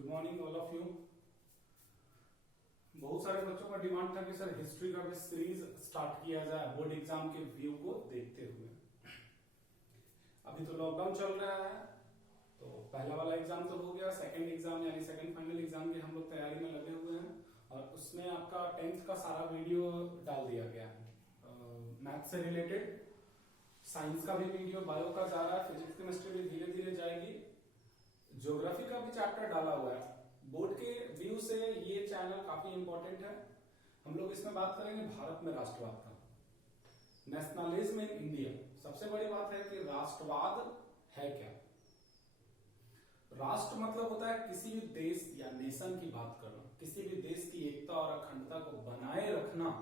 Good morning all of you. बहुत सारे बच्चों का डिमांड था कि सर हिस्ट्री का भी सीरीज स्टार्ट किया जाए बोर्ड एग्जाम के व्यू को देखते हुए। अभी तो लॉकडाउन चल रहा है, तो पहला वाला एग्जाम तो हो गया, सेकंड एग्जाम यानी सेकंड फाइनल एग्जाम की हम लोग तैयारी में लगे हुए हैं और उसमें आपका 10th का सारा वीडियो डाल दिया गया है। मैथ से रिलेटेड साइंस का भी वीडियो, बायो का जा रहा है, फिजिक्स केमिस्ट्री भी धीरे धीरे जाएगी, ज्योग्राफी का भी चैप्टर डाला हुआ है। बोर्ड के व्यू से ये चैनल काफी इंपॉर्टेंट है। हम लोग इसमें बात करेंगे भारत में राष्ट्रवाद का, नेशनलिज्म इन इंडिया। सबसे बड़ी बात है कि राष्ट्रवाद है क्या। राष्ट्र मतलब होता है किसी भी देश या नेशन की बात करना, किसी भी देश की एकता और अखंडता को बनाए रखना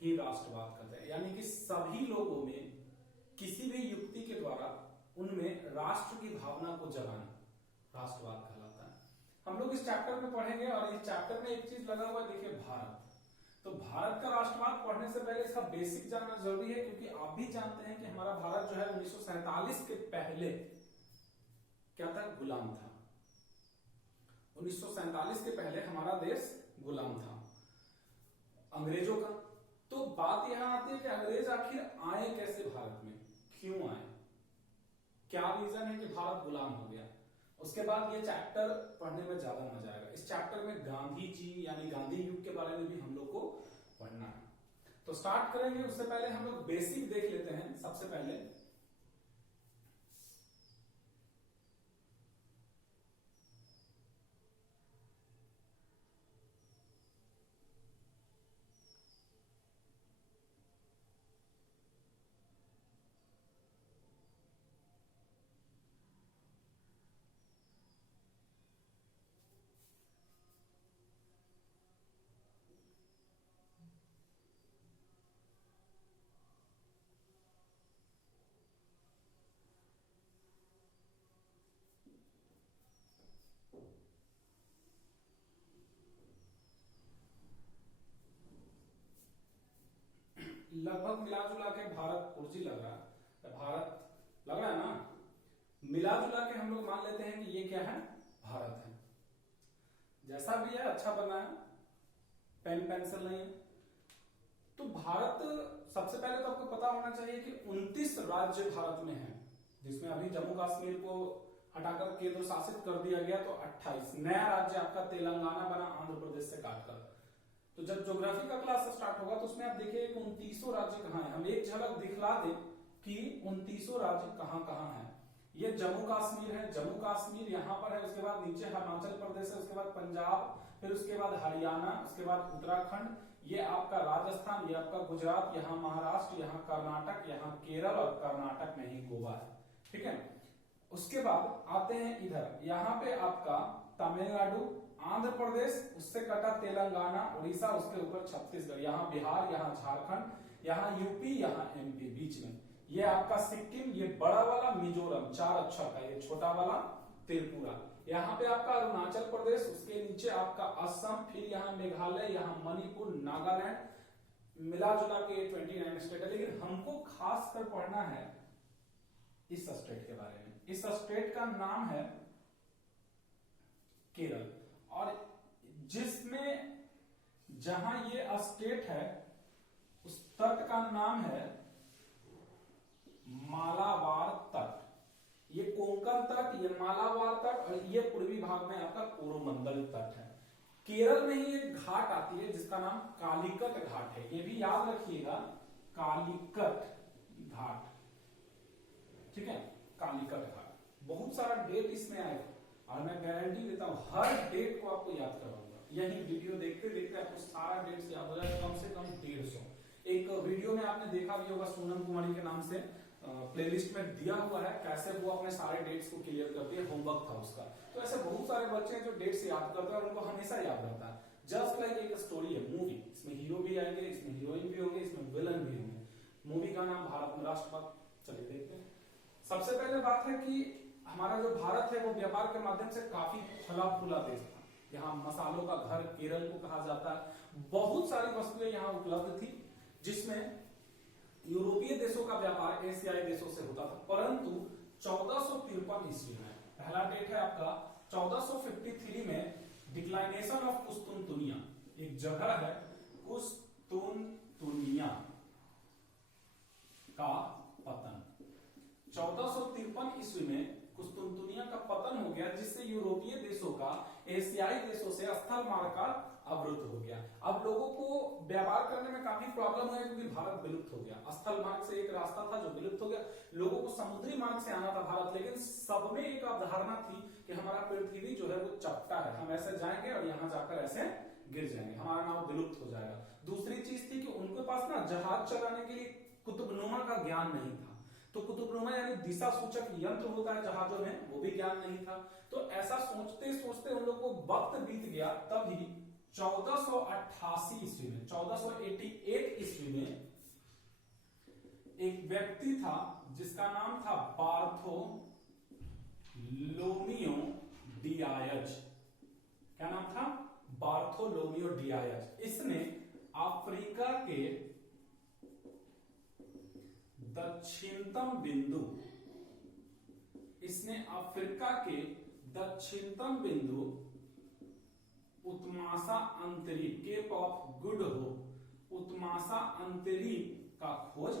ही राष्ट्रवाद कहते हैं। यानी कि सभी लोगों में किसी भी युक्ति के द्वारा उनमें राष्ट्र की भावना को जगाना राष्ट्रवाद कहलाता है। हम लोग इस चैप्टर में पढ़ेंगे और इस चैप्टर में एक चीज लगा हुआ है, देखिए भारत। तो भारत का राष्ट्रवाद पढ़ने से पहले इसका बेसिक जानना जरूरी है, क्योंकि आप भी जानते हैं कि हमारा भारत जो है 1947 के पहले क्या था, गुलाम था। 1947 के पहले हमारा देश गुलाम था अंग्रेजों का। तो बात यहां आती है कि अंग्रेज आखिर आए कैसे भारत में, क्यों आए, क्या रीजन है कि भारत गुलाम हो गया। उसके बाद ये चैप्टर पढ़ने में ज्यादा मजा आएगा। इस चैप्टर में गांधी जी यानी गांधी युग के बारे में भी हम लोग को पढ़ना है। तो स्टार्ट करेंगे, उससे पहले हम लोग बेसिक देख लेते हैं। सबसे पहले लगभग मिला जुला के भारत कुर्सी लग रहा है, भारत लग रहा है ना। मिला जुला के हम लोग मान लेते हैं कि ये क्या है, भारत है। जैसा भी है अच्छा बना है, पेन पेंसिल नहीं है। तो भारत, सबसे पहले तो आपको पता होना चाहिए कि 29 राज्य भारत में है, जिसमें अभी जम्मू कश्मीर को हटाकर केंद्र शासित कर दिया गया, तो 28 नया राज्य आपका तेलंगाना बना आंध्र प्रदेश से काटकर। तो जब ज्योग्राफी का क्लास स्टार्ट होगा तो उसमें आप देखिए 29 राज्य कहां है। हम एक झलक दिखला दें कि 29 राज्य कहां कहां है। ये जम्मू कश्मीर है, जम्मू कश्मीर यहां पर है, उसके बाद नीचे हिमाचल प्रदेश है, उसके बाद पंजाब, फिर उसके बाद हरियाणा, उसके बाद उत्तराखंड, ये आपका राजस्थान, ये आपका गुजरात, यहाँ महाराष्ट्र, यहाँ कर्नाटक, यहाँ केरल और कर्नाटक में ही गोवा है। ठीक है। उसके बाद आते हैं इधर, यहाँ पे आपका तमिलनाडु, आंध्र प्रदेश, उससे कटा तेलंगाना, उड़ीसा, उसके ऊपर छत्तीसगढ़, यहाँ बिहार, यहाँ झारखंड, यहाँ यूपी, यहाँ एमपी, बीच में ये आपका सिक्किम, ये बड़ा वाला मिजोरम 4 अक्षर का, ये छोटा वाला त्रिपुरा, यहाँ पे आपका अरुणाचल प्रदेश, उसके नीचे आपका असम, फिर यहाँ मेघालय, यहाँ मणिपुर, नागालैंड, मिला जुला के 29 स्टेट है। लेकिन हमको खास कर पढ़ना है इस स्टेट के बारे में। इस स्टेट का नाम है केरल, और जिसमें जहां ये स्टेट है उस तट का नाम है मालाबार तट। ये कोंकण तट, ये मालाबार तट, और ये पूर्वी भाग में आपका कोरोमंडल तट है। केरल में ही एक घाट आती है जिसका नाम कालीकट घाट है, ये भी याद रखिएगा, कालीकट घाट। ठीक है, कालीकट घाट। बहुत सारा डेट इसमें आएगा और मैं गारंटी देता हूं हर डेट को आपको याद करवाऊंगा। यही वीडियो देखते देखते आपको सारा डेट्स याद हो जाएगा, कम से कम 150। एक वीडियो में आपने देखा भी होगा, सोनम कुमारी के नाम से प्लेलिस्ट में दिया हुआ है, कैसे वो अपने सारे डेट्स को क्लियर करती है, होमवर्क था उसका। तो ऐसे बहुत सारे बच्चे हैं जो डेट्स याद करते हैं और उनको हमेशा याद रहता है। जस्ट लाइक एक स्टोरी है, मूवी, इसमें हीरो भी आएंगे, इसमें हीरोइन भी होंगे, इसमें विलन भी होंगे। मूवी का नाम भारत में राष्ट्रवाद। चलिए देखते हैं। सबसे पहले बात है कि हमारा जो भारत है वो व्यापार के माध्यम से काफी फला फूला देश था। यहाँ मसालों का घर केरल को कहा जाता है। बहुत सारी वस्तुएं यहाँ उपलब्ध थी, जिसमें यूरोपीय देशों का व्यापार एशियाई देशों से होता था। परंतु 1453 ईस्वी में, पहला डेट है आपका 1453 में डिक्लाइनेशन ऑफ कुस्तुनतुनिया, एक जगह है कुस्तुनतुनिया का पतन। 1453 ईस्वी में कुस्तुनतुनिया का पतन हो गया, जिससे यूरोपीय देशों का एशियाई देशों से स्थल मार्ग का अवरुद्ध हो गया। अब लोगों को व्यापार करने में काफी प्रॉब्लम है, क्योंकि भारत विलुप्त हो गया। स्थल मार्ग से एक रास्ता था जो विलुप्त हो गया, लोगों को समुद्री मार्ग से आना था भारत, लेकिन सब में एक अवधारणा थी कि हमारा पृथ्वी जो है वो चपटा है, हम ऐसे जाएंगे और यहाँ जाकर ऐसे गिर जाएंगे, हमारा नाम विलुप्त हो जाएगा। दूसरी चीज थी कि उनके पास ना जहाज चलाने के लिए कुतुबनुमा का ज्ञान नहीं था, तो कुतुबनुमा यानी दिशा सूचक यंत्र होता है जहाजों में, वो भी ज्ञान नहीं था। तो ऐसा सोचते सोचते उन लोग को वक्त बीत गया। तभी 1488 ईस्वी में, 1488 ईस्वी में एक व्यक्ति था जिसका नाम था बार्थोलोमियो डियाज। क्या नाम था? Bartolomeu Diaz. इसने अफ्रीका के दक्षिणतम बिंदु, इसने अफ्रीका के दक्षिणतम बिंदु उत्मासा अंतरीप, केप ऑफ गुड होप, उत्मासा अंतरीप का खोज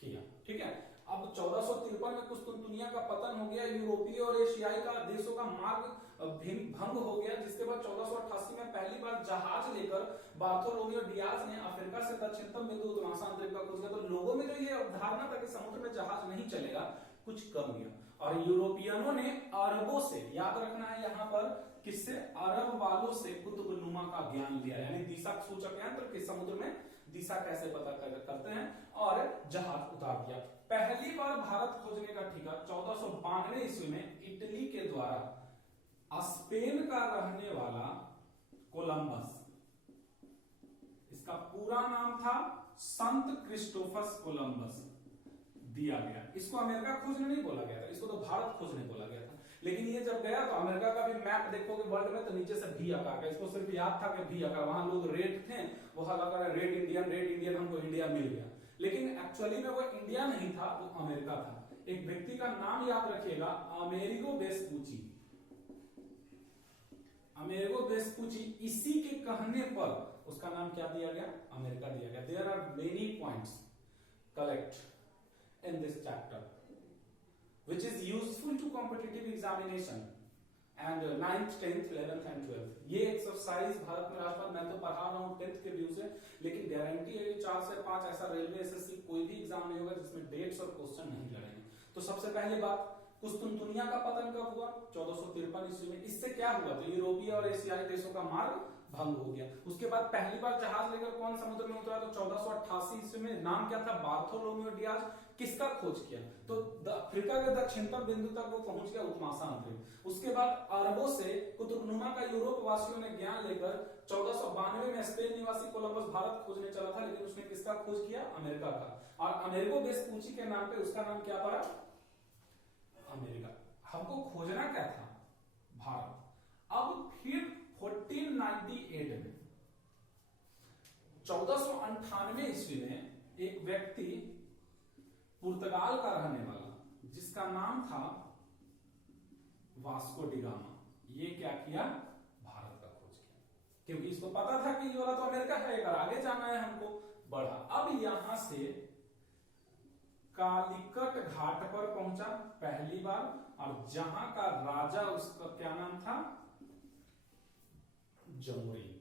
किया। ठीक है, अब 1453 में कुस्तुनतुनिया का पतन हो गया, यूरोपीय और एशियाई का देशों का मार्ग भंग हो गया, जिसके बाद 1488 में पहली बार जहाज लेकर बार्थोलोमियो डियाज ने अफ्रीका से दक्षिणतम बिंदु उत्मासा अंतरिक्ष का खोज किया। तो लोगों में जो ये अवधारणा था कि समुद्र में जहाज नहीं चलेगा, कुछ कम गया। और यूरोपियनों ने अरबों से, याद रखना है यहाँ पर, किससे? अरब वालों से कुतुबनुमा का ज्ञान लिया, यानी दिशा सूचक यंत्र कि समुद्र में दिशा कैसे पता करते हैं, और जहाज उतार दिया। पहली बार भारत खोजने का ठेका 1492 ईस्वी में इटली के द्वारा स्पेन का रहने वाला कोलंबस, इसका पूरा नाम था संत क्रिस्टोफस कोलंबस, दिया गया। इसको अमेरिका खोजने नहीं बोला गया था, इसको तो भारत खोजने बोला गया था। लेकिन ये जब गया तो अमेरिका का भी मैप देखोगे वर्ल्ड में, तो नीचे से भी आकार का, इसको सिर्फ याद था कि भी आकार, वहां लोग रेड थे, वो लगा रेड इंडियन, हमको इंडिया मिल गया। लेकिन एक्चुअली में वो इंडिया नहीं था, वो अमेरिका था। एक व्यक्ति का नाम याद रखिएगा, अमेरिगो वेस्पुची। अमेरिगो वेस्पुची, इसी के कहने पर उसका नाम क्या दिया गया? अमेरिका दिया गया। There are many points collect in this chapter which is useful to competitive examination and 9th 10th 11th and 12th। ये एक्सरसाइज भारत में राष्ट्रपति, मैं तो पढ़ा रहा हूँ 10th के व्यू से, लेकिन गारंटी है कि 4 से 5 ऐसा रेलवे एसएससी कोई भी एग्जाम नहीं होगा जिसमें डेट्स और क्वेश्चन नहीं लड़ेंगे। तो सबसे पहली बात, कुस्तुनतुनिया का पतन कब हुआ? 1453 ईस्वी में। इससे क्या हुआ? तो यूरोपीय और एशियाई देशों का मार्ग भंग हो गया। उसके बाद पहली बार जहाज लेकर कौन समुद्र में उतरा? तो 1488 ईस्वी में। नाम क्या था? Bartolomeu Diaz. किसका खोज किया? तो अफ्रीका के दक्षिणतम बिंदु तक वो पहुंच गया, उत्मासा अंतरिक्ष। उसके बाद अरबों से कुतुबनुमा का यूरोप वासियों ने ज्ञान लेकर 1492 में स्पेन निवासी कोलंबस भारत खोजने चला था, लेकिन उसने किसका खोज किया? अमेरिका का। और अमेरिगो वेस्पुची के नाम पे उसका नाम क्या पड़ा? अमेरिका। हमको खोजना क्या था? भारत। अब फिर 1498 में, 1498 ईस्वी में एक व्यक्ति पुर्तगाल का रहने वाला, जिसका नाम था वास्को डी गामा, ये क्या किया? भारत का खोज किया, क्योंकि इसको पता था कि ये वाला तो अमेरिका है, अगर आगे जाना है हमको, बढ़ा। अब यहां से कालिकट घाट पर पहुंचा पहली बार, और जहां का राजा, उसका क्या नाम था? जमोरीन।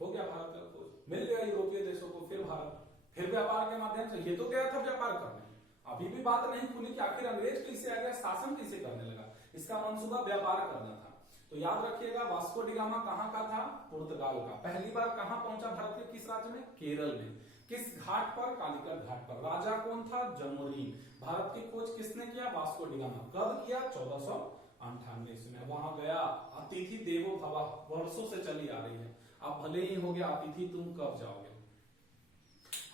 हो गया भारत का खोज, मिल गया यूरोपीय देशों को। फिर भारत फिर व्यापार के माध्यम से, ये तो गया था व्यापार करने, अभी भी बात नहीं खुली कि आखिर अंग्रेज कैसे आ गया, शासन कैसे करने लगा। इसका मंसूबा व्यापार करना था। तो याद रखिएगा, वास्को डी गामा कहां का था? पुर्तगाल का। पहली बार कहां पहुंचा भारत के? किस राज्य में? केरल में। किस घाट पर? कालिकट घाट पर। राजा कौन था? जमोरीन। भारत की खोज किसने किया? Vasco D gamma. कब किया? 1498 ईस्वी में। वहां गया, अतिथि देवो भव वर्षों से चली आ रही है। अब भले ही हो गया अतिथि, तुम कब जाओगे?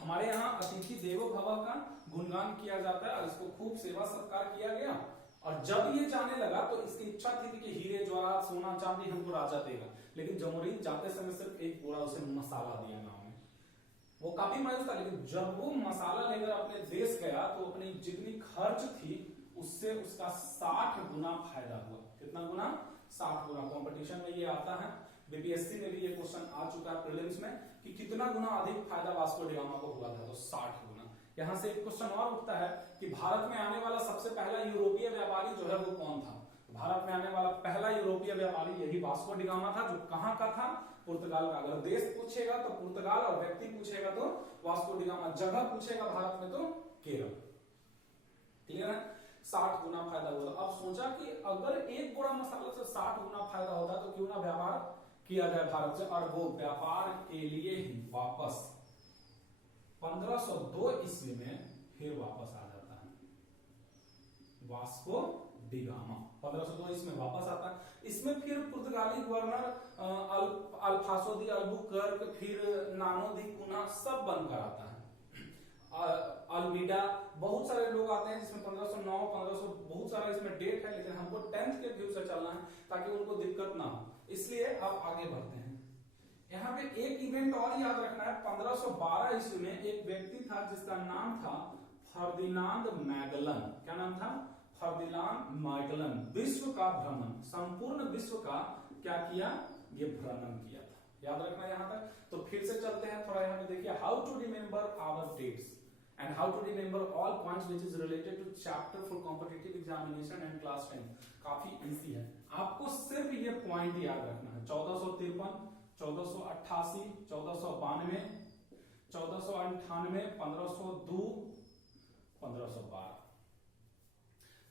हमारे यहाँ अतिथि देवो भव का गुणगान किया जाता है, और इसको खूब सेवा सत्कार किया गया। और जब ये जाने लगा तो इसकी इच्छा थी कि हीरे जवाहरात सोना चांदी हमको राजा देगा, लेकिन जमोरीन जाते समय सिर्फ एक बोरा उसे मसाला दिया नाम में। वो काफी मायूस था, लेकिन जब वो मसाला लेकर अपने देश गया तो अपनी जितनी खर्च थी उससे उसका 60 गुना फायदा हुआ। कितना गुना? 60 गुना। कंपटीशन में ये आता है, बीपीएससी में भी ये क्वेश्चन आ चुका है प्रीलिम्स में कि कितना गुना अधिक फायदा वास्को डी गामा को हुआ था, तो 60 गुना। यहां से एक क्वेश्चन और उठता है कि भारत में आने वाला सबसे पहला यूरोपीय व्यापारी जो है वो कौन था? भारत में आने वाला पहला यूरोपीय व्यापारी यही वास्को डी गामा था, जो कहां का था? पुर्तगाल का। अगर देश पूछेगा तो पुर्तगाल और व्यक्ति पूछेगा तो वास्को डी गामा, जगह पूछेगा भारत में तो केरल। क्लियर है? 60 गुना फायदा हुआ। अब सोचा कि अगर एक गोड़ा मसाला से 60 गुना फायदा होता तो क्यों ना व्यापार किया जाए भारत से, और वो व्यापार के लिए ही वापस 1502 ईस्वी में फिर वापस आ जाता है वास्को डी गामा। 1502 ईस्वी में वापस आता है। इसमें फिर पुर्तगाली गवर्नर अल्फासो दी अल्बुकर्क, फिर नानो दी कुना सब बनकर आता है। अल्मीडा, बहुत सारे लोग आते हैं जिसमें 1509, 1500 बहुत सारा इसमें डेट है, लेकिन हमको 10th के व्यू से चलना है ताकि उनको दिक्कत ना हो, इसलिए अब आगे बढ़ते हैं। यहाँ पे एक इवेंट और याद रखना है। 1512 ईस्वी में एक व्यक्ति था जिसका नाम था फर्दिनांद मैगलन। क्या नाम था? फर्दिनांद मैगलन। विश्व का भ्रमण, संपूर्ण विश्व का क्या किया? ये भ्रमण किया था। याद रखना यहाँ तक। तो फिर से चलते हैं थोड़ा, यहाँ पे देखिए, how to remember our dates and how to remember all points which is related to chapter for competitive examination and class 10। काफी इजी है, आपको सिर्फ ये पॉइंट याद रखना है। 1453, 1488, 1492, 1498, 1502, 1512।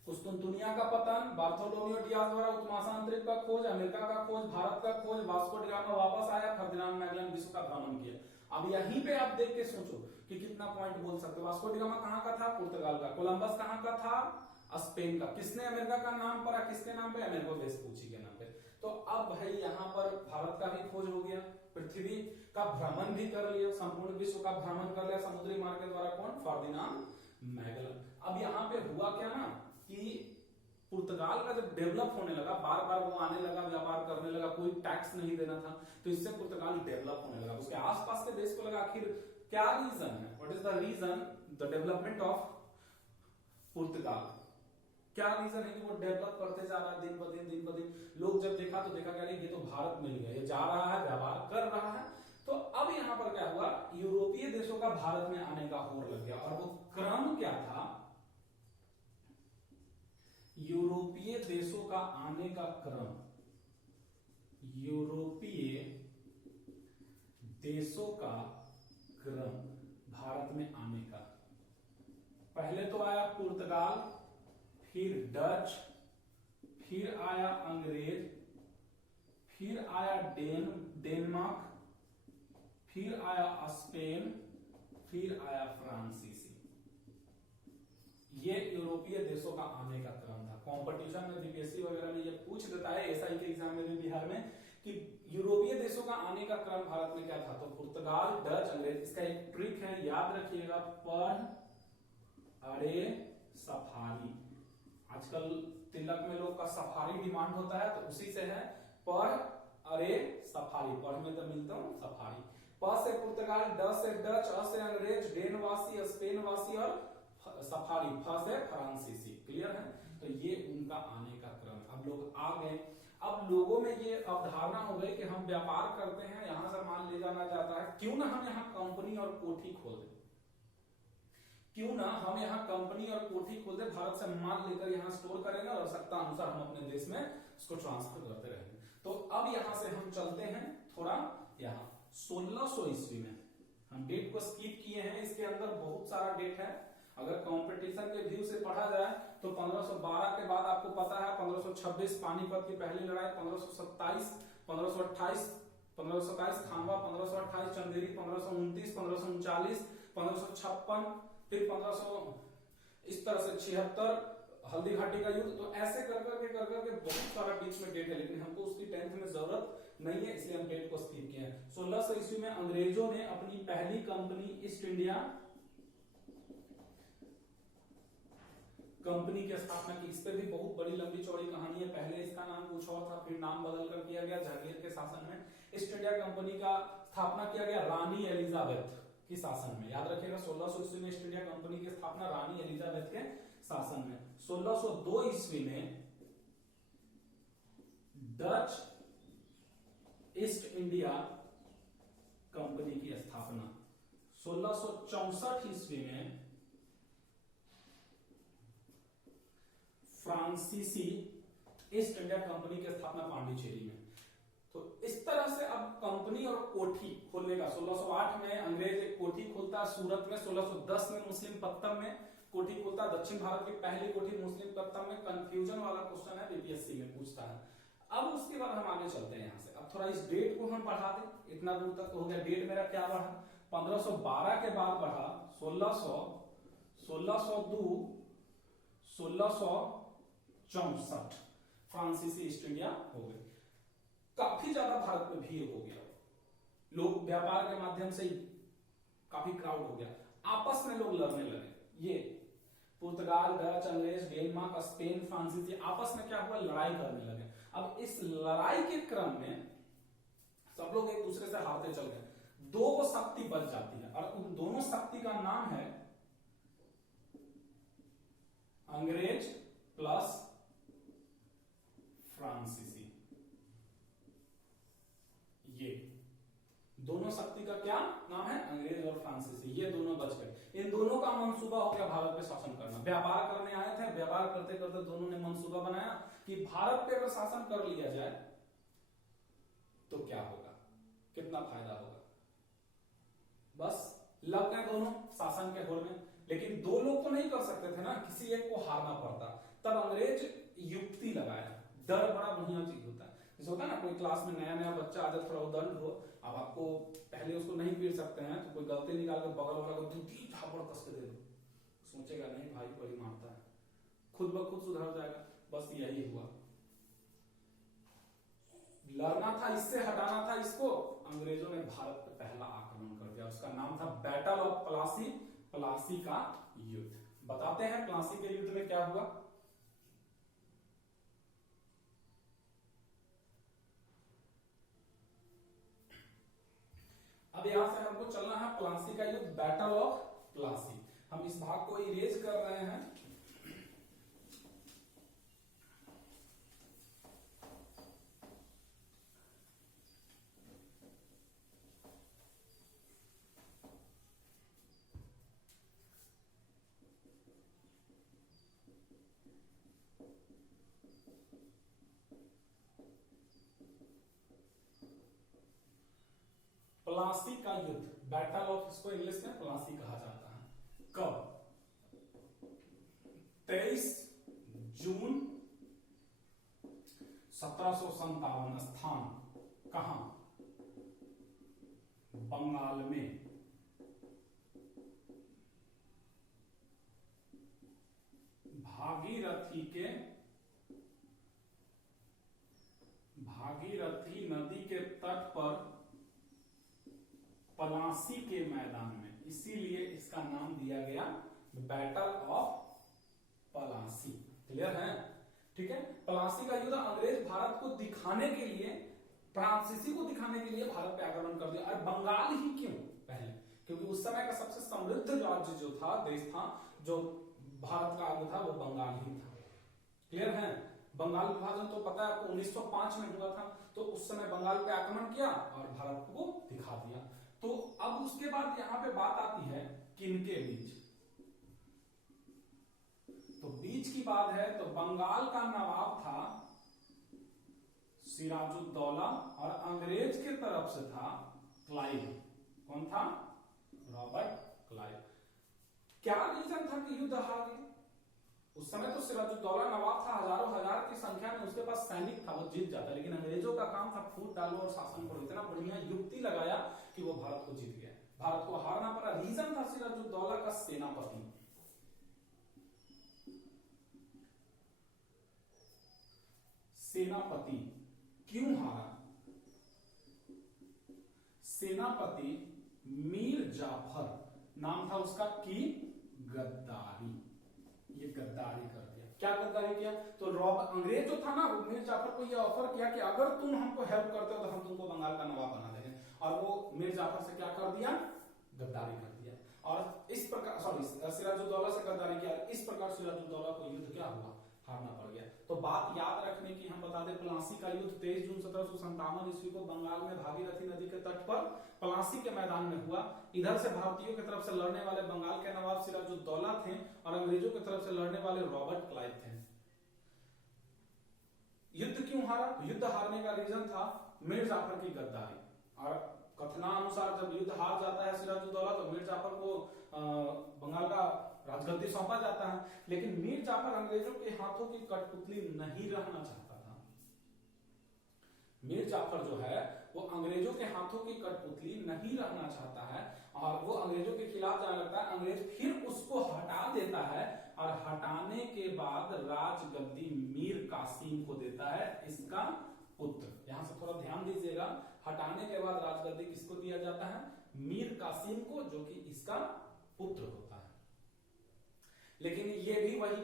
कुस्तुनतुनिया का पतन, बार्थोलोमियो डियाज द्वारा उपमहाद्वीप का खोज, अमेरिका का खोज, भारत का खोज, वास्को डी गामा वापस आया, फर्दिनांद मैगलन विश्व का भ्रमण किया। अब यहीं पे आप देख के सोचो कि कितना पॉइंट बोल सकते हो। वास्को डी गामा कहां का था? पुर्तगाल का। कोलंबस कहां का था? स्पेन का। किसने अमेरिका का नाम पढ़ा? किसके नाम पे? अमेरिको वेस्पुची के नाम पे। तो अब भाई यहाँ पर भारत का भी खोज हो गया, पृथ्वी का भ्रमण भी कर लिया, संपूर्ण विश्व का भ्रमण कर लिया समुद्री मार्ग के द्वारा। कौन? फर्दिनांद मैगलन। अब यहाँ पे हुआ क्या ना कि पुर्तगाल का जब डेवलप होने लगा, बार बार वो आने लगा, व्यापार करने लगा, कोई टैक्स नहीं देना था, तो इससे पुर्तगाल डेवलप होने लगा। उसके आसपास के देश को लगा आखिर क्या रीजन है, what is the reason the development of Portugal, क्या रीजन है कि वो डेवलप करते जा रहा है दिन ब दिन, दिन ब दिन। लोग जब देखा तो देखा क्या, ये तो भारत मिल गया, ये जा रहा है, व्यापार कर रहा है। तो अब यहाँ पर क्या हुआ, यूरोपीय देशों का भारत में आने का होड़ लग गया। और वो क्रम क्या था? यूरोपीय देशों का आने का क्रम, यूरोपीय देशों का क्रम भारत में आने का। पहले तो आया पुर्तगाल, फिर डच, फिर आया अंग्रेज, फिर आया डेनमार्क, फिर आया स्पेन, फिर आया फ्रांसीसी। ये यूरोपीय देशों का आने का क्रम था। कंपटीशन में बीपीएससी वगैरह में ये पूछ देता है, एसआई के एग्जाम में भी बिहार में, कि यूरोपीय देशों का आने का क्रम भारत में क्या था? तो पुर्तगाल, डच, अंग्रेज। इसका एक ट्रिक है, याद रखिएगा, पर अरे सफारी। आजकल तिलक में लोग का सफारी डिमांड होता है, तो उसी से है पर अरे सफारी। पर में तो मिलता हूं सफारी। प से पुर्तगाल, ड से डच, अ से अंग्रेज, डेनवासी, स्पेनवासी और सफारी, फ से फ्रांसीसी। क्लियर है? तो ये उनका आने का क्रम। अब लोग आ गए। अब लोगों में ये अवधारणा हो गई कि हम व्यापार करते हैं, यहां से माल ले जाना चाहता है, क्यों ना हम यहाँ कंपनी और कोठी खोल दें, क्यों ना हम यहाँ कंपनी और कोठी खोल दें, भारत से माल लेकर यहाँ स्टोर करेंगे और आवश्यकता अनुसार हम अपने देश में उसको ट्रांसफर करते रहेंगे। तो अब यहाँ से हम चलते हैं थोड़ा यहाँ 1600 ईस्वी में। हम डेट को स्किप किए हैं, इसके अंदर बहुत सारा डेट है। अगर कंपटीशन के व्यू से पढ़ा जाए तो 1512 के बाद आपको पता है 1526 पानीपत की पहली लड़ाई, 1527, 1528, 1527 खानवा, 1528 चंदेरी, 1529, 1539, 1556, फिर 1500 इस तरह से 76 हल्दी घाटी का युद्ध। तो ऐसे कर करके बहुत सारा बीच में डेट है, लेकिन हमको उसकी 10th में जरूरत नहीं है, इसलिए हम डेट को स्किप किए हैं। 1600 ईस्वी में अंग्रेजों ने अपनी पहली कंपनी ईस्ट इंडिया कंपनी की स्थापना की। इस पे भी बहुत बड़ी लंबी चौड़ी कहानी है। पहले इसका नाम कुछ और था, फिर नाम बदल कर किया गया। जहांगीर के शासन में ईस्ट इंडिया कंपनी का स्थापना किया गया रानी एलिजाबेथ की शासन में। याद रखिएगा 1600 ईस्वी में ईस्ट इंडिया कंपनी की स्थापना रानी एलिजाबेथ के शासन में। 1602 ईस्वी में डच ईस्ट इंडिया कंपनी की स्थापना 1664 ईस्वी में फ्रांसीसी ईस्ट इंडिया कंपनी की स्थापना पांडिचेरी में। तो इस तरह से अब कंपनी और कोठी खोलने का 1608 में अंग्रेज एक कोठी खोलता है सूरत में, 1610 में मुस्लिम पत्तम में कोठी खोलता है, दक्षिण भारत की पहली कोठी मुस्लिम पत्तम में। कंफ्यूजन वाला क्वेश्चन है, बीपीएससी में पूछता है। अब उसके बाद हम आगे चलते हैं यहां से। अब थोड़ा इस डेट को हम बढ़ा दें, इतना दूर तक तो हो गया। डेट मेरा क्या बढ़ा, 1512 के बाद बढ़ा 1600, 1602, 1664 फ्रांसीसी ईस्ट इंडिया हो गई। काफी ज्यादा भारत में भीड़ हो गया, लोग व्यापार के माध्यम से ही काफी क्राउड हो गया, आपस में लोग लड़ने लगे। ये पुर्तगाल, डच, अंग्रेज, डेनमार्क, स्पेन, फ्रांसीसी आपस में क्या हुआ, लड़ाई करने लगे। अब इस लड़ाई के क्रम में सब लोग एक दूसरे से हारते चल गए, दो शक्ति बच जाती है और उन दोनों शक्ति का नाम है अंग्रेज प्लस फ्रांसीसी। ये दोनों शक्ति का क्या नाम है, अंग्रेज और फ्रांसीसी। ये दोनों बच गए। इन दोनों का मंसूबा हो गया भारत पे शासन करना। व्यापार करने आए थे, व्यापार करते करते दोनों ने मंसूबा बनाया कि भारत पे अगर शासन कर लिया जाए तो क्या होगा, कितना फायदा होगा। बस लग गए दोनों शासन के होड़ में। लेकिन दो लोग तो नहीं कर सकते थे ना, किसी एक को हारना पड़ता। तब अंग्रेज युक्ति लगाया। डर बड़ा बढ़िया चीज होता है। जैसे होता है ना, कोई क्लास में नया नया बच्चा आ जाए, थोड़ा उदंड हो, अब आपको पहले उसको नहीं पीट सकते हैं तो कोई गलती निकाल कर बगल वाला को दूधी झापड़ कस के दे दो, सोचेगा नहीं भाई कोई मारता है, खुद ब खुद सुधर जाएगा। बस यही हुआ, लड़ना था, इससे हटाना था इसको। अंग्रेजों ने भारत पे पहला आक्रमण कर दिया, उसका नाम था बैटल ऑफ प्लासी, प्लासी का युद्ध। बताते हैं प्लासी के युद्ध में क्या हुआ। अब यहां से हमको चलना है प्लासी का युद्ध, बैटल ऑफ प्लासी। हम इस भाग को इरेज कर रहे हैं। प्लासी का युद्ध, बैटल ऑफ, इसको इंग्लिश में प्लासी कहा जाता है। कब, 23 जून 1757। स्थान कहां, बंगाल में। भागीरथी नदी के तट पर पलासी के मैदान में, इसीलिए इसका नाम दिया गया बैटल ऑफ पलासी। क्लियर है, ठीक है। पलासी का युद्ध अंग्रेज भारत को दिखाने के लिए, फ्रांसीसी को दिखाने के लिए भारत पे आक्रमण कर दिया। और बंगाल ही क्यों, पहले क्योंकि उस समय का सबसे समृद्ध राज्य जो था, देश था, जो भारत का अंग था, वो बंगाल ही था। क्लियर है। बंगाल विभाजन तो पता है आपको 1905 में हुआ था, तो उस समय बंगाल पे आक्रमण किया और भारत को दिखा दिया। तो अब उसके बाद यहां पे बात आती है किनके बीच, तो बीच की बात है तो बंगाल का नवाब था सिराजुद्दौला और अंग्रेज के तरफ से था क्लाइव। कौन था, रॉबर्ट क्लाइव। क्या रीजन था कि युद्ध हार गए। उस समय तो सिराजुद्दौला नवाब था, हजारों हजार की संख्या में उसके पास सैनिक था, वो जीत जाता। लेकिन अंग्रेजों का काम था फूट डालो और शासन करो। इतना बढ़िया युक्ति लगाया कि वो भारत को जीत गया, भारत को हारना पड़ा। रीजन था सिराजुद्दौला का सेनापति। सेनापति क्यों हारा, सेनापति मीर जाफर नाम था उसका, की गद्दारी, ये गद्दारी कर दिया। क्या गद्दारी किया, तो अंग्रेज जो था ना, मीर जाफर को ये ऑफर किया कि अगर तुम हमको हेल्प करते हो तो हम तुमको बंगाल का नवाब बना देंगे। और वो मीर जाफर से क्या कर दिया, गद्दारी कर दिया। और इस प्रकार, सॉरी, सिराजुद्दौला से गद्दारी किया। इस प्रकार सिराजुद्दौला को युद्ध क्या हुआ, हारना पड़ गया। तो बात याद रखने की हम बता दें, प्लासी का युद्ध 23 जून 1757 ईस्वी को बंगाल में भागीरथी नदी के तट पर प्लासी के मैदान में हुआ। इधर से भारतीयों की तरफ से लड़ने वाले बंगाल के नवाब सिराजुद्दौला थे और अंग्रेजों की तरफ से लड़ने वाले रॉबर्ट क्लाइव थे। युद्ध क्यों हारा? युद्ध हारने का रीजन था मीर जाफर की गद्दारी, और कथनानुसार जब युद्ध हार जाता है सिराजुद्दौला तो मीर जाफर को बंगाल का राजगद्दी सौंपा जाता है। लेकिन मीर जाफर अंग्रेजों के हाथों की कठपुतली नहीं रहना चाहता था। मीर जाफर जो है वो अंग्रेजों के हाथों की कठपुतली नहीं रहना चाहता है और वो अंग्रेजों के खिलाफ जाने लगता है। अंग्रेज फिर उसको हटा देता है और हटाने के बाद राजगद्दी मीर कासिम को देता है, इसका पुत्र। यहां से थोड़ा ध्यान दीजिएगा, हटाने के बाद राजगद्दी किसको दिया जाता है? मीर कासिम को, जो कि इसका पुत्र होता है। लेकिन ये भी वही,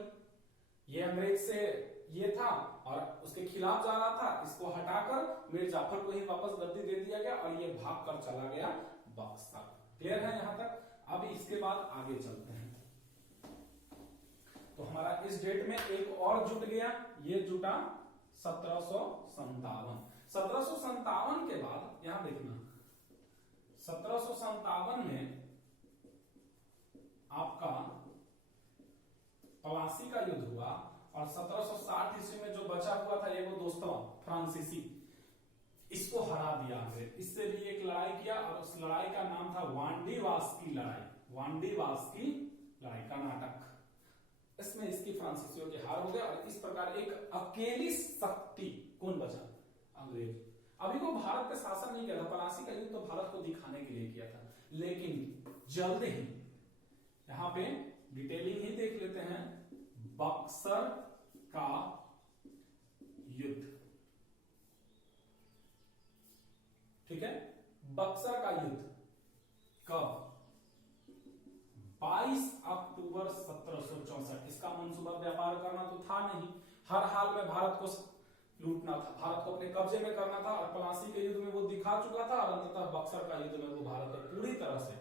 ये अंग्रेज से ये था और उसके खिलाफ जा रहा था, इसको हटाकर मीर जाफर को ही वापस गद्दी दे दिया गया और ये भाग कर चला गया बक्सर। क्लियर है यहां तक? अब इसके बाद आगे चलते हैं। तो हमारा इस डेट में एक और जुट गया, ये जुटा 1757। 1757 के बाद यहां देखना, 1757 में आपका प्लासी का युद्ध हुआ और 1760 ईस्वी में जो बचा हुआ था ये वो दोस्तों फ्रांसीसी, इसको हरा दिया अंग्रेज। इससे भी एक लड़ाई किया और उस लड़ाई का नाम था वांडीवास की लड़ाई। वांडीवास की लड़ाई, कर्नाटक। इसमें इसकी फ्रांसीसियों के हार हो गया और इस प्रकार एक अकेली शक्ति कौन बचा? अंग्रेज। अभी वो भारत पे शासन नहीं किया था, प्लासी का युद्ध तो भारत को दिखाने के लिए किया था। लेकिन जल्द ही यहां पे डिटेलिंग ही देख लेते हैं, बक्सर का युद्ध। ठीक है, बक्सर का युद्ध कब? 22 अक्टूबर 1764। इसका मंसूबा व्यापार करना तो था नहीं, हर हाल में भारत को लूटना था, भारत को अपने कब्जे में करना था और प्लासी के युद्ध में वो दिखा चुका था और अंततः बक्सर का युद्ध में वो भारत को पूरी तरह से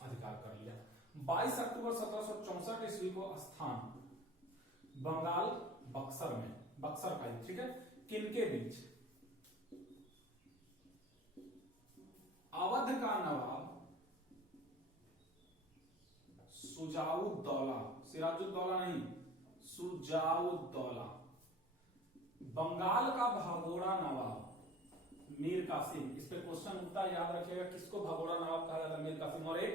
अधिकार कर लिया। 22 अक्टूबर 1764 ईस्वी को स्थान बंगाल बक्सर में, बक्सर का युद्ध। ठीक है, किनके बीच? अवध का नवाब सुजाउद्दौला, सिराजुद्दौला नहीं, सुजाउद्दौला, बंगाल का भगोड़ा नवाब मीर कासिम। इस पे क्वेश्चन उठता है, याद रखिएगा, किसको भगोड़ा नवाब कहा जाता है? मीर कासिम और एक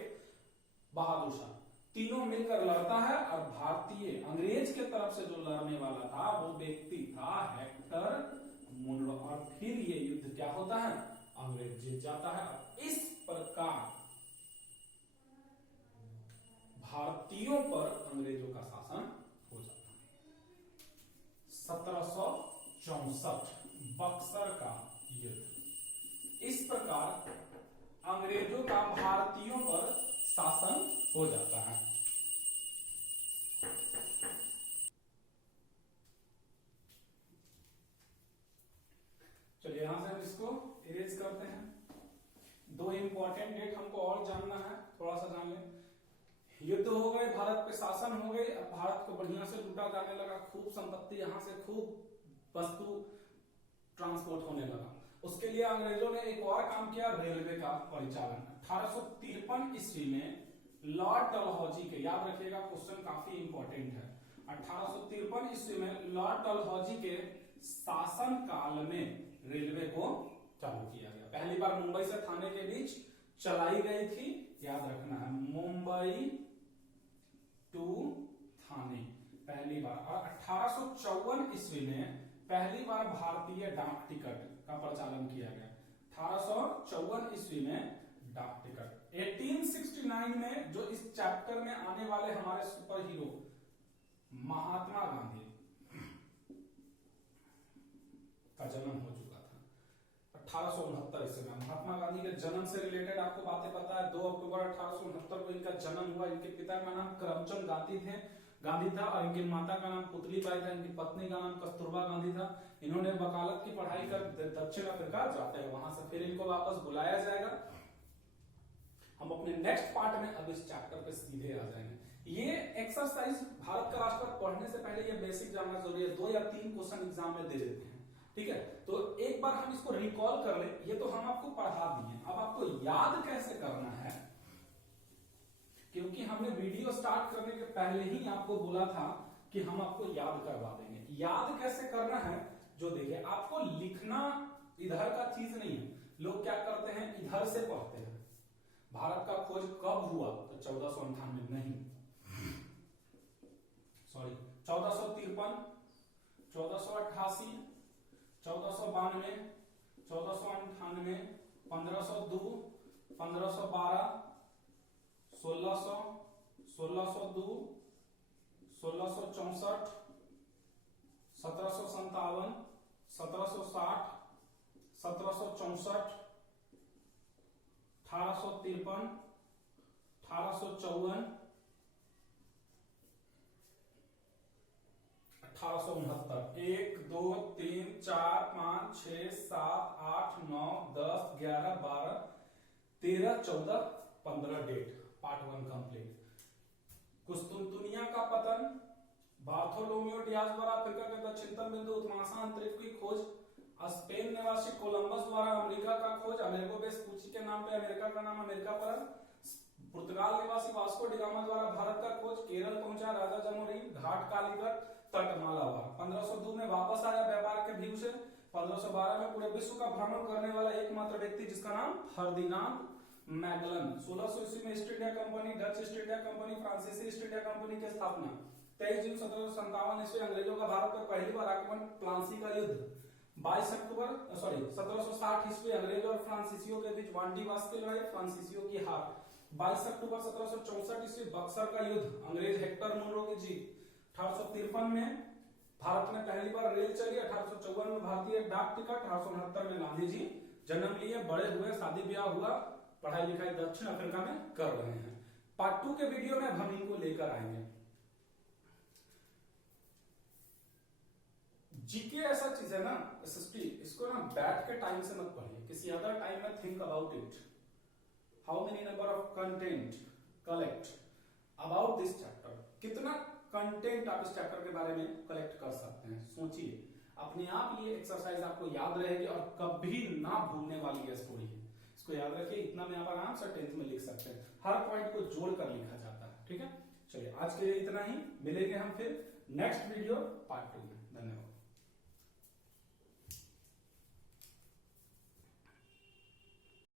बहादुर शाह। तीनों मिलकर लड़ता है और भारतीय अंग्रेज के तरफ से जो लड़ने वाला था वो व्यक्ति था हेक्टर मुनरो। और फिर ये युद्ध क्या होता है? अंग्रेज जीत जाता है। इस प्रकार भारतीयों पर अंग्रेजों का शासन हो जाता है। 1764 बक्सर का युद्ध। इस प्रकार अंग्रेजों का भारतीयों पर शासन हो जाता है। चलिए यहां से हम इसको इरेज करते हैं। दो इंपॉर्टेंट डेट हमको और जानना है, थोड़ा सा जान लें। युद्ध हो गए, भारत पे शासन हो गए, अब भारत को बढ़िया से लूटा जाने लगा, खूब संपत्ति, यहां से खूब वस्तु ट्रांसपोर्ट होने लगा। उसके लिए अंग्रेजों ने एक और काम किया, रेलवे का परिचालन। 1853 ईस्वी में लॉर्ड डलहौजी के, याद रखिएगा क्वेश्चन काफी इंपॉर्टेंट है, 1853 ईस्वी में लॉर्ड डलहौजी के शासन काल में रेलवे को चालू किया गया। पहली बार मुंबई से थाने के बीच चलाई गई थी, याद रखना है, मुंबई टू थाने पहली बार। और 1854 ईस्वी में पहली बार भारतीय डाक टिकट का प्रचालन किया गया। 1854 ईस्वी में डाक टिकट। 1869 में जो इस चैप्टर में आने वाले हमारे सुपर हीरो महात्मा गांधी का जन्म हो चुका था 1869 ईस्वी में। महात्मा गांधी के जन्म से रिलेटेड आपको बातें पता है। 2 अक्टूबर 1869 को इनका जन्म हुआ। इनके पिता का नाम करमचंद गांधी था और इनकी माता का नाम पुतली बाई था। इनकी पत्नी का नाम कस्तूरबा गांधी था। इन्होंने वकालत की पढ़ाई कर दक्षिण अफ्रीका जाते हैं, वहां से फिर इनको वापस बुलाया जाएगा। हम अपने नेक्स्ट पार्ट में अब इस चैप्टर पे सीधे आ जाएंगे। ये एक्सरसाइज भारत का राष्ट्रपति पढ़ने से पहले ये बेसिक जानना जरूरी है, 2 या 3 क्वेश्चन एग्जाम में दे देते हैं, ठीक है। तो एक बार हम इसको रिकॉल कर ले, ये तो हम आपको पढ़ा दिए, अब आपको याद कैसे करना है, क्योंकि हमने वीडियो स्टार्ट करने के पहले ही आपको बोला था कि हम आपको याद करवा देंगे। याद कैसे करना है, जो देखिए आपको लिखना इधर का चीज नहीं है, लोग क्या करते हैं इधर से पढ़ते हैं। भारत का खोज कब हुआ, तो 1498 नहीं, सॉरी 1453, 1488, 1492, 1498, 1502, 1512, 1600, 1602, 1664, 1757, 1760, 1764, 1853, 1854, 1869, 1 2 3 4 5 6 7 8 9 10 11 12 13 14 15 डेट पार्ट 1 कंप्लीट। कुस्तुनतुनिया का पतन, बार्थोलोमियो डियाज द्वारा अफ्रीका के दक्षिणतम बिंदु उत्तमाशा अंतरिक्ष की खोज, स्पेन निवासी कोलंबस द्वारा अमेरिका का खोज, अमेरिको वेस्पुची के नाम पे अमेरिका का नाम अमेरिका पड़ा, पुर्तगाल निवासी वास्को डिगामा द्वारा भारत का खोज, केरल पहुंचा राजा जमोरिन, घाट कालीगढ़ तटमालाबार, 1502 में वापस आया व्यापार के व्यू से, 1512 में पूरे विश्व का भ्रमण करने वाला एकमात्र व्यक्ति जिसका नाम फर्दिनांड मैगलन, 1600 ईस्वी में east India company, Dutch east India company, फ्रांसीसी ईस्ट इंडिया कंपनी की स्थापना, 23 जून 1757 ईस्वी अंग्रेजों का भारत पर पहली बार आक्रमण, प्लासी का युद्ध, 22 अक्टूबर 1760 ईस्वी अंग्रेज और फ्रांसीसियों के बीच वांडीवास की लड़ाई, फ्रांसीसियों की हार, 22 अक्टूबर 1764 ईस्वी बक्सर का युद्ध, अंग्रेज हेक्टर मुनरो की जीत, 1853 में भारत में पहली बार रेल चली, 1854 में भारतीय डाक टिकट, 1869 में गांधी जी जन्म लिए, बड़े हुए, शादी ब्याह हुआ, पढ़ाई लिखाई दक्षिण अफ्रीका में कर रहे हैं। पार्ट 2 के वीडियो में हम इनको लेकर आएंगे। जीके ऐसा चीज है ना, एसएसटी, इसको ना बैठ के टाइम से मत पढ़िए, किसी अदर टाइम में think about it, how many number of content collect about this chapter, कितना कंटेंट आप इस चैप्टर के बारे में कलेक्ट कर सकते हैं, सोचिए। अपने आप ये एक्सरसाइज आपको याद रहेगी और कभी ना भूलने वाली ये स्टोरी है, इसको याद रखिए। इतना में आप आराम से 10th में लिख सकते हैं, हर पॉइंट को जोड़कर लिखा जाता है, ठीक है। चलिए आज के लिए इतना ही, मिलेंगे हम फिर नेक्स्ट वीडियो पार्ट 2 में।